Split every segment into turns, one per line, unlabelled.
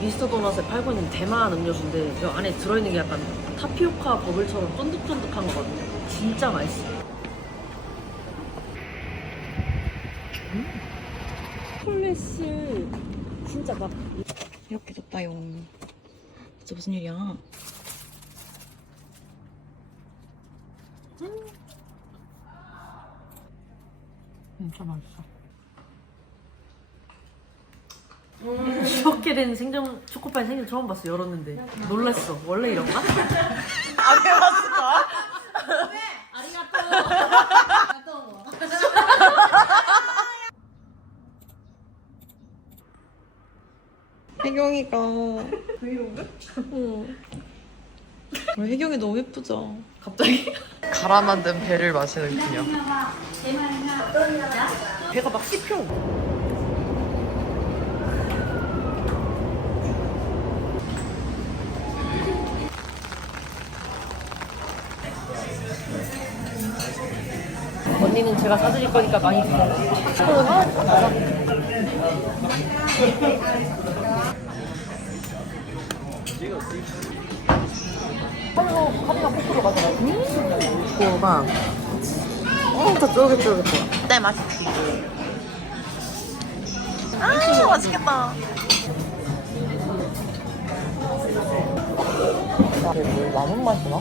미스터 도넛에 팔고 있는 대만 음료수인데 이 안에 들어있는 게 약간 타피오카 버블처럼 쫀득쫀득한 거거든요. 진짜 맛있어. 콜레스 진짜 막 이렇게 됐다요. 진짜 무슨 일이야? 진짜 맛있어. 이렇게 된 생전 초코파이 생전 처음 봤어 열었는데 놀랐어 원래 이런가?
혜경이가 브이로그? 응. 혜경이 너무 예쁘죠?
갑자기
갈아 만든 배를 마시는 그녀.
배가 막 씹혀 언니는 제가 사드릴 거니까 많이 드세요
고가 진짜 쫄깃쫄깃해. 네, 맛있지. 아, 맛있겠다. 이게 뭐 라면 맛이 나?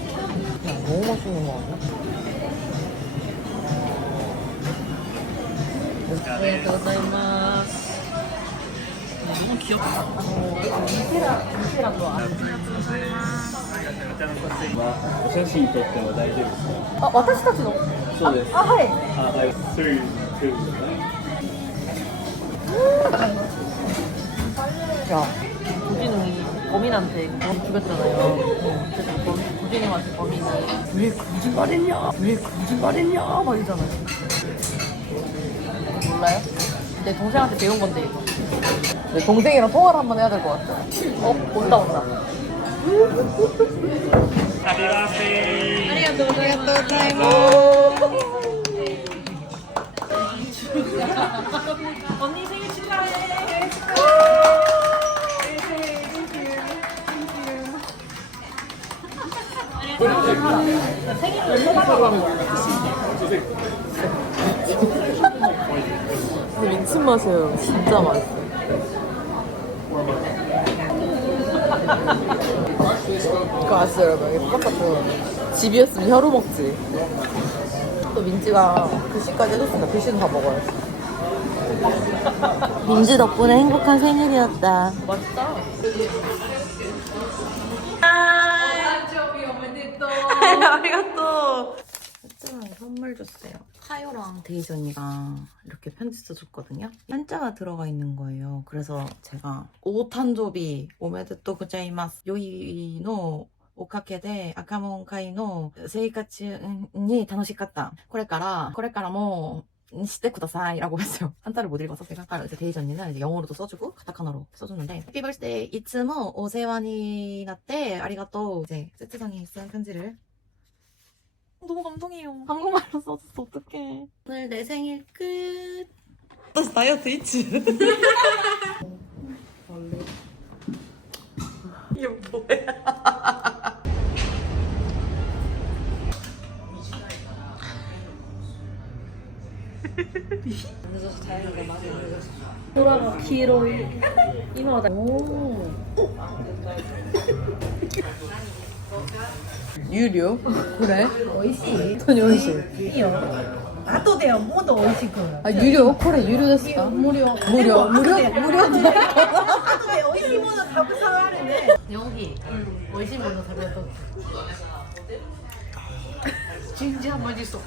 너무 맛있는 거 아니야?
ラです。ありがとうござい。ます。もう気を。ミ、ラとは。ありがとうござい。ます。
お写真撮っても大丈夫ですか。
あ、私たちの。
そうです。
あ、はい。
あ、はい。
three, two, にゴミなんてゴミ作ったのよ。ちゴミ、に。くじばれにゃ。上、くじばれにゃ。まい。じゃない。 몰라요? 내 동생한테 배운 건데 이거.
내 동생이랑 통화를 한번 해야 될 것 같아.
어 온다 온다. 언니 생일 축하해. 생일을 소박하고 하는 거야.
미친 맛이에요. 진짜 맛있어. 그거 아시죠, 여러분? 이게 똑같아요. 집이었으면 혀로 먹지. 또 민지가 글씨까지 해줬으니까 글씨는 다 먹어야지.
민지 덕분에 행복한 생일이었다.
맛있다.
아리가또.
짠 선물 줬어요. 카요랑 데이지 언니가 이렇게 편지 써줬거든요. 한자가 들어가 있는 거예요. 그래서 제가 오탄조비 오메데또 고자이마스 요이노 おかげで赤門会の生活に楽しかった。これから、これからも、してください라고 했어요. 한자를 못 읽어서 제가 아까 이제 데이지 언니는 이제 영어로도 써주고 카타카나로 써줬는데 해피 벌스데이 이츠모 오세와니 나때 아리가또 이제 세트상에 쓴 편지를 너무 감동해요. 한국말로 써줬어 어떡해. 오늘 내 생일 끝.
다시 다이어트 있지? 이게 뭐야?
보라가 키로이 이마다. 오.
유료? 그래?
美味しい
돈이 오이시.
いいよ後でもっと美味しく
아 유료? 그래 유료 됐어.
無料
무료 무료 무료.
後で美味しいものたくさんあるね
여기 오이신 모노 사려도 진짜 맛있어.